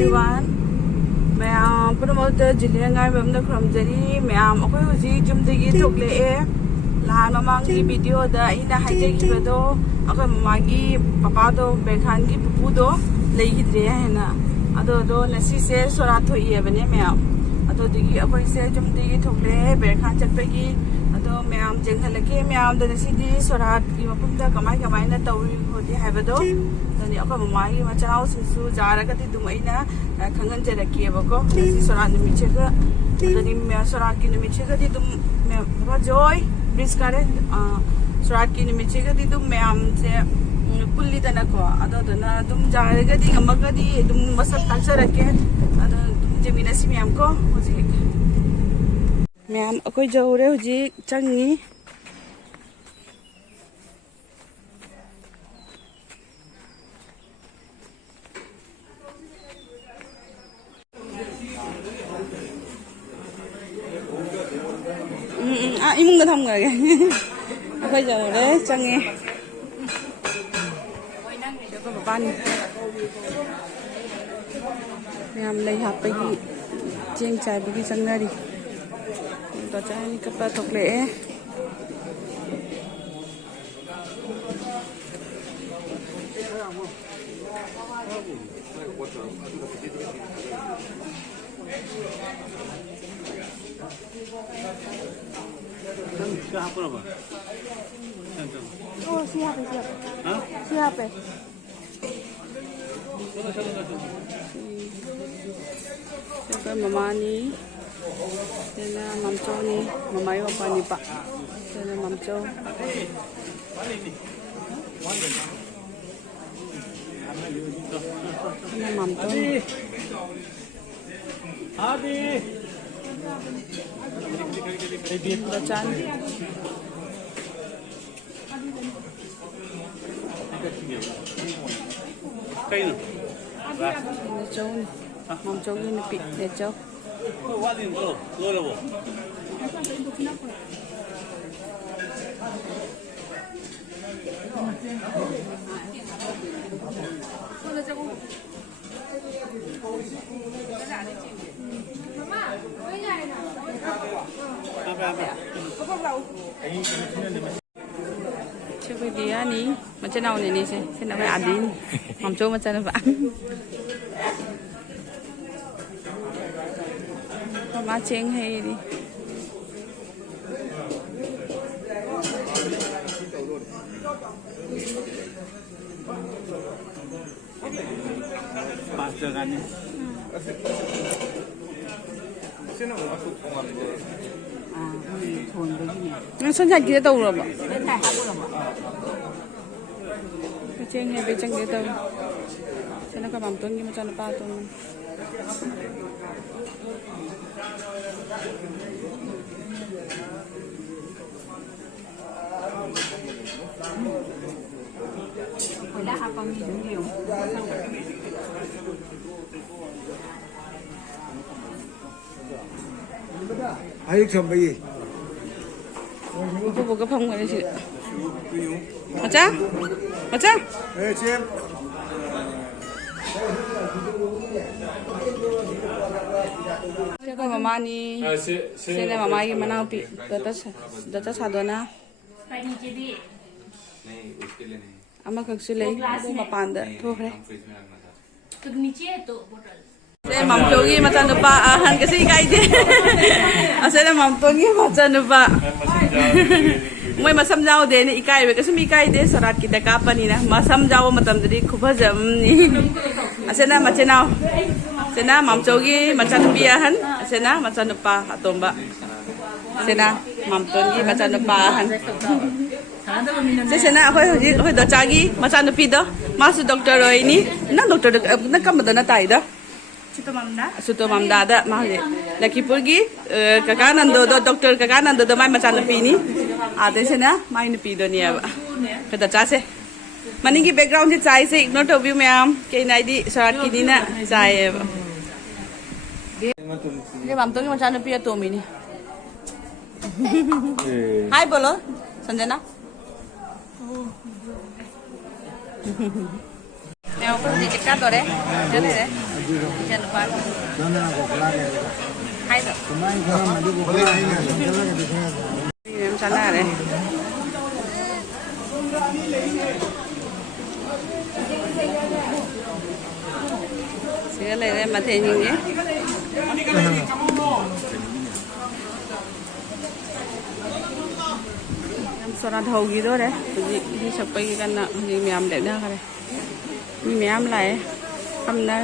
everyone. Ma'am, promoter Jillian I remember from Jerry. Ma'am, okay, Jim the Git took the air. Lan Mamangi video the Ida Hajaki, okay, Magi, Papato, Berkangi, Pupudo, Lady Diana. Ado Nasi says Sorato Evene, ma'am. Ado the okay, said Jim the Git took the air, Berkan Peggy. Ado ma'am, Jenkalaki, ma'am, the city, Sorat, Yopunda, Kamaka, Tauri, who they have a dog. Then the upper Mamai, much house in Su Zaragati Dumaina, Kangan Jerakievoko, Soran the Michega, the Soraki in the Michega, the Joy, Briscare, Soraki in the Michega, the Dum, Pulli Tanako, other than Dum Jaragati, a Magadi, Dum Masaka again, and Jemina Simiamko, was it? Ma'am, okay, Joe, Changi. 이문가 담가게. bây giờ đấy cho nghe. Cho các bạn. Làm lấy hạt bagi chiên chai bagi sang đi. Đó cho anh các bạn thuộc lễ. Siapa nama? Oh siapa? Siapa? Siapa mama ni? Sina mamco ni, mama yung apa ni pak? Sina mamco. Sina mamco. Adi. Bacaan. Kain. Necau ni. Mamco ni nepi necau. Wadin tu, lolo bo. Chứ cái gì á ní mà trên nào này xem nào phải ăn đi mắm chua mà trên nào phải ăn má chén hay đi Pasta kan ni. nó sơn chạch kia tàu rồi bỏ cái trên này bên trong kia tàu cho nó có bằng tuần nhưng mà cho nó bao tuần hồi đã học con nhiều 아이 전부이 이거 뭐가 방 거야 지금 맞아? 맞아? 네 지금 Siapa mama ni? Sini mama ini mana pi? Data sadona. Ama kaksulai, bu mapanda, tuh re. Saya mampugi macam lupa han kasi kai deh. Asal mampugi macam lupa. Moi masam jauh deh ni ikai, kasi mi ikai deh serat kita kapan ni na. Masam jauh macam tadi kubah jam ni. Asal macam nau. Sena mampugi macam lupa han. Sena macam lupa atau mbak. Sena mampugi macam lupa han. Sena aku dah cagi macam lupa dah. Masuk doktor ini. Nak doktor nak kamu dah nak tahu dah. Suto mamda ada mahal. Lagi pergi kakanan do doktor kakanan do mai macam lepi ni. Ada sana mai lepi do ni apa. Kita case. Maningi background je cai se ignore to view ma'am. Kay na di saat kini na cai apa. Ini mam tu ni macam lepi atau mini. Hai bolo, Sanjana. Mèo có gì chắc cắt rồi đấy, chết này đấy. ꯏꯆꯥ ꯅꯨꯄꯥ ꯅꯪꯅ ꯒꯣꯀꯨꯂꯥꯒꯤ ꯍꯥꯏꯗꯣ ꯀꯃꯥꯏꯅ ꯈꯪꯉꯝꯃꯗꯤ ꯒꯣꯀꯨꯂꯥ ꯑꯩꯅ ꯁꯝꯖꯜꯂꯒꯗꯤ ꯈꯔ ꯌꯥꯝ ꯆꯥꯟꯅꯔꯦ siga lere mathe nyinge yam sora thogi do re ji sakpai gi kan ji myam de na kare mi myam lai kamna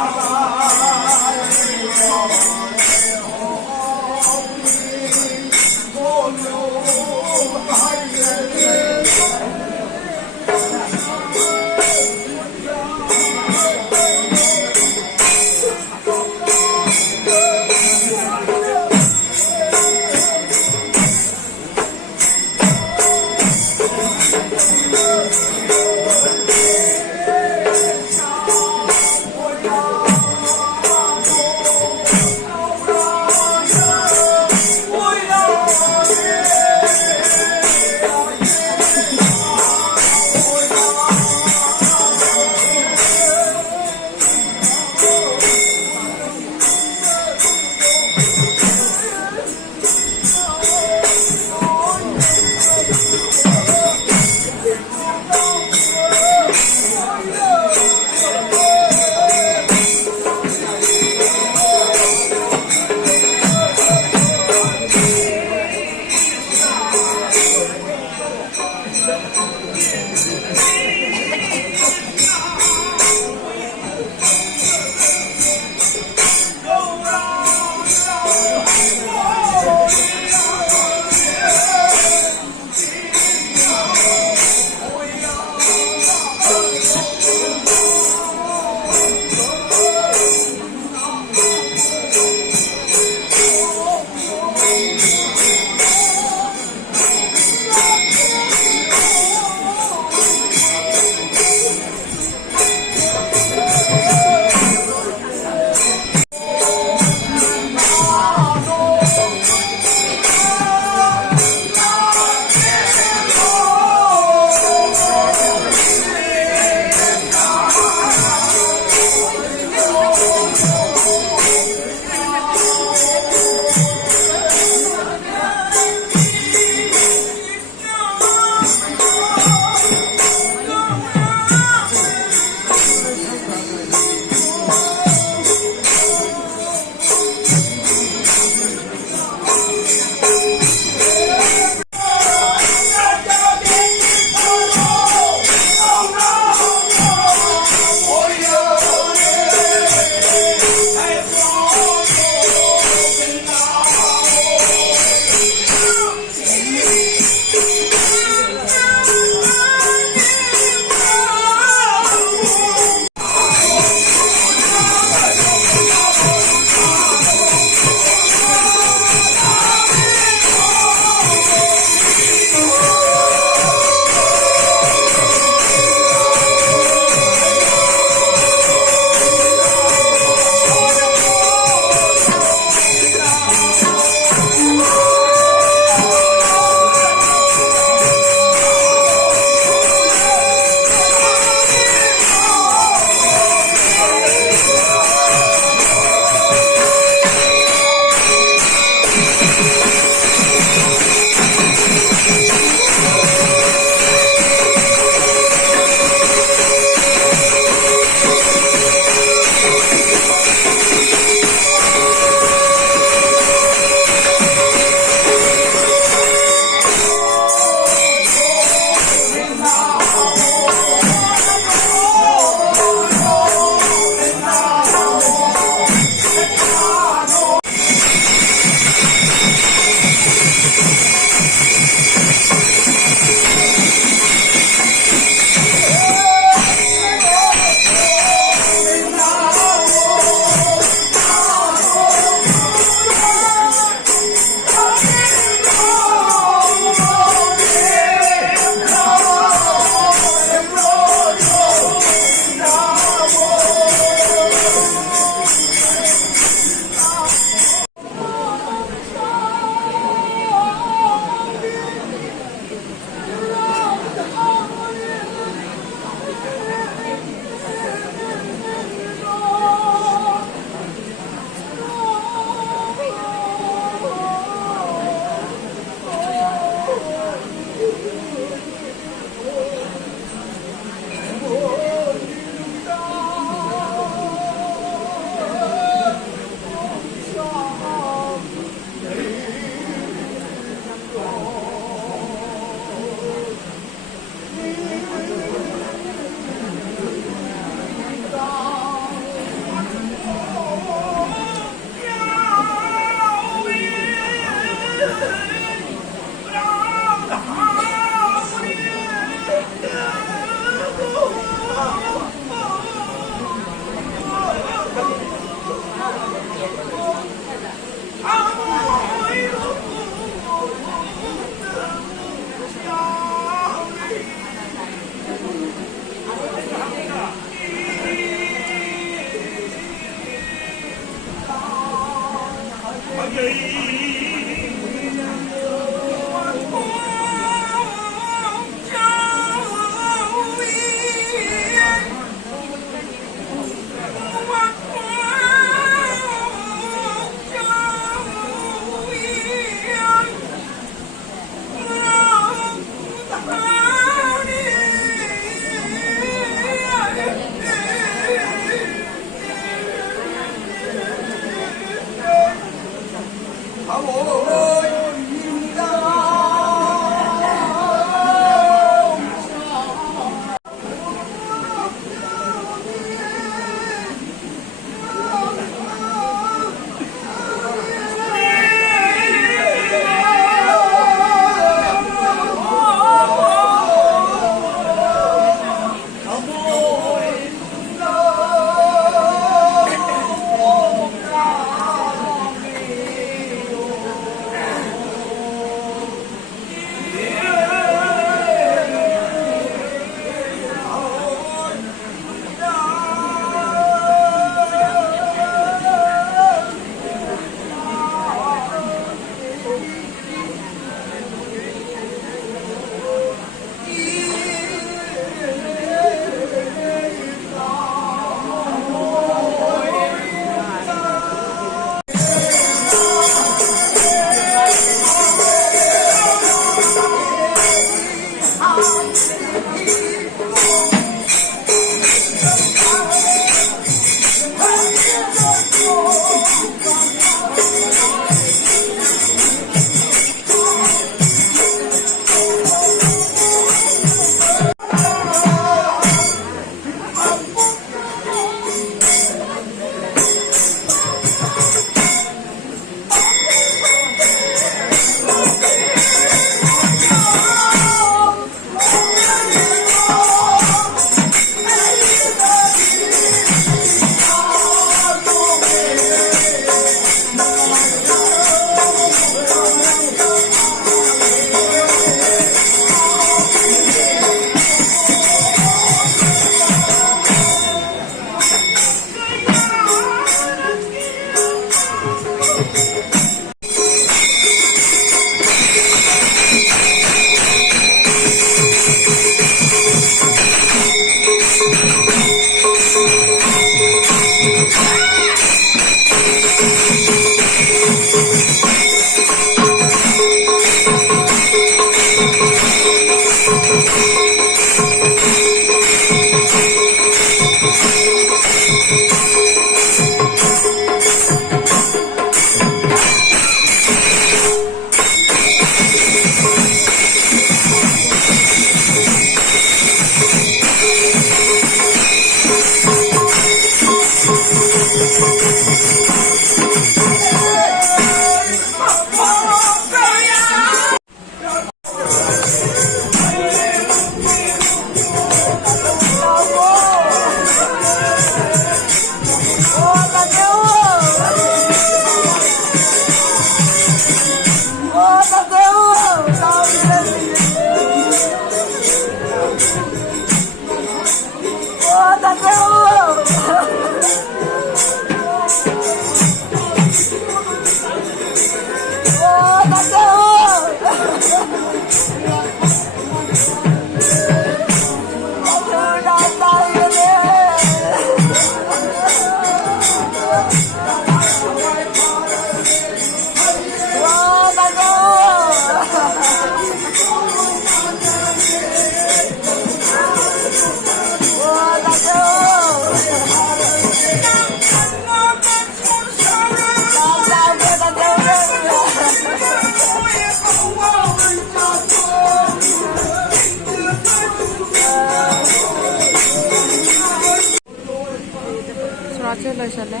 Loisalle.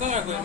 아까 갈 거야.